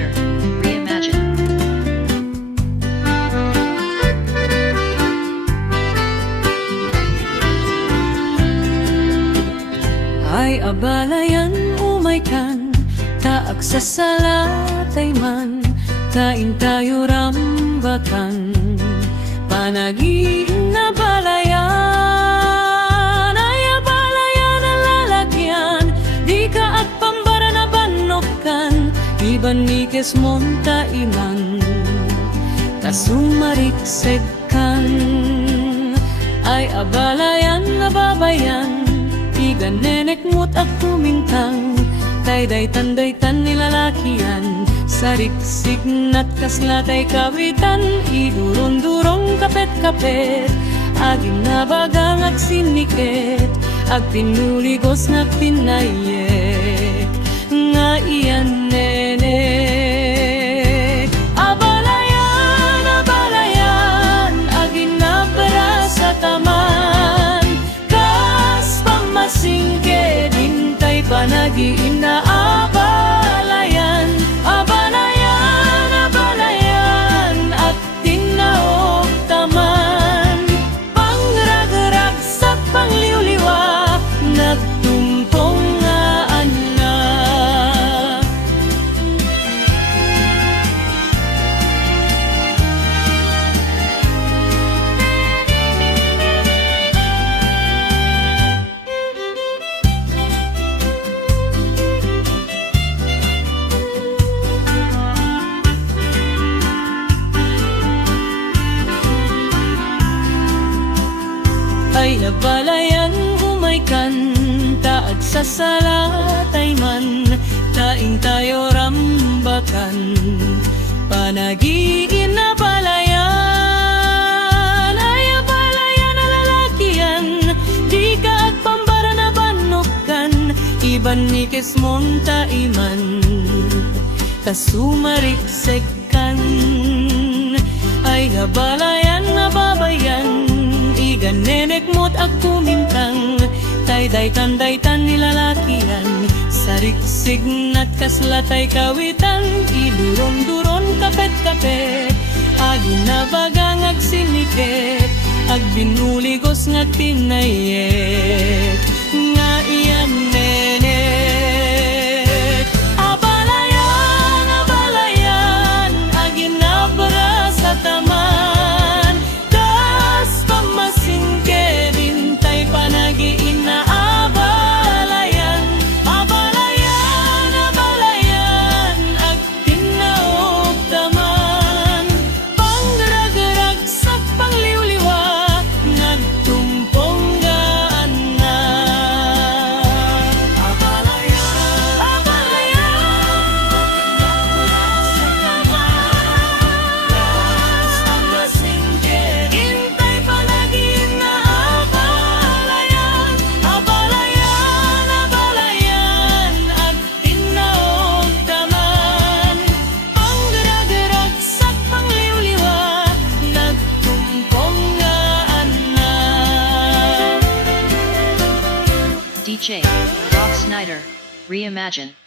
Snyder, Reimagine. Ay abalayan umaykan, taag sa salatay man, tain tayo rambakan, panagin na balayan. Ay abalayan ang lalagyan, di ka at pambara na banokan, iban nikes monta iman, tasumariksek-kan. Ay abalayan na babayan, iganenek mo't ak tumintang, daytan nilalakian, sariksik nat kaslatay kawitan, idurong-durong kapet-kapet, agim na bagang ag siniket, ag pinuligos na pinayek, nga iyan nene. Abalayan, abalayan, agin na para sa taman, kas pamasingke, dintay panagiin na abalayan. Abalayan, abalayan, at tinaog taman, pangrag-rag sa pangliwliwa, nagtumpong nga anak. Ay abalayan umaykan, taag sa salatay man, taing tayo rambakan, panagigin na balayan. Ay abalayan na lalakian, di ka at pambara na banokan, iban nikes monta iman, kasumariksek-kan. Ay abalayan na babayan, iganenek mo't ak tumintang, daytan nilalakian, sariksik nat kaslatay kawitan, idurong-duron kapet-kapet, agin na bagang ag siniket, ag binuligos nga tinayek, nga iyan nenek. Abalayan, abalayan, agin na para sa taman, kas pamasingke, dintay panagiin na abalayan. Abalayan, abalayan, ag tinaog taman, pangrag-rag sa pangliwliwa, nagtumpong gaan na. Abalayan, abalayan, kas pamasingke, dintay panagiin na abalayan. Abalayan, abalayan, ag tinaog taman, pangrag-rag sa pangliwliwa, nagtumpong gaan na. DJ, Rob Snyder, Reimagine.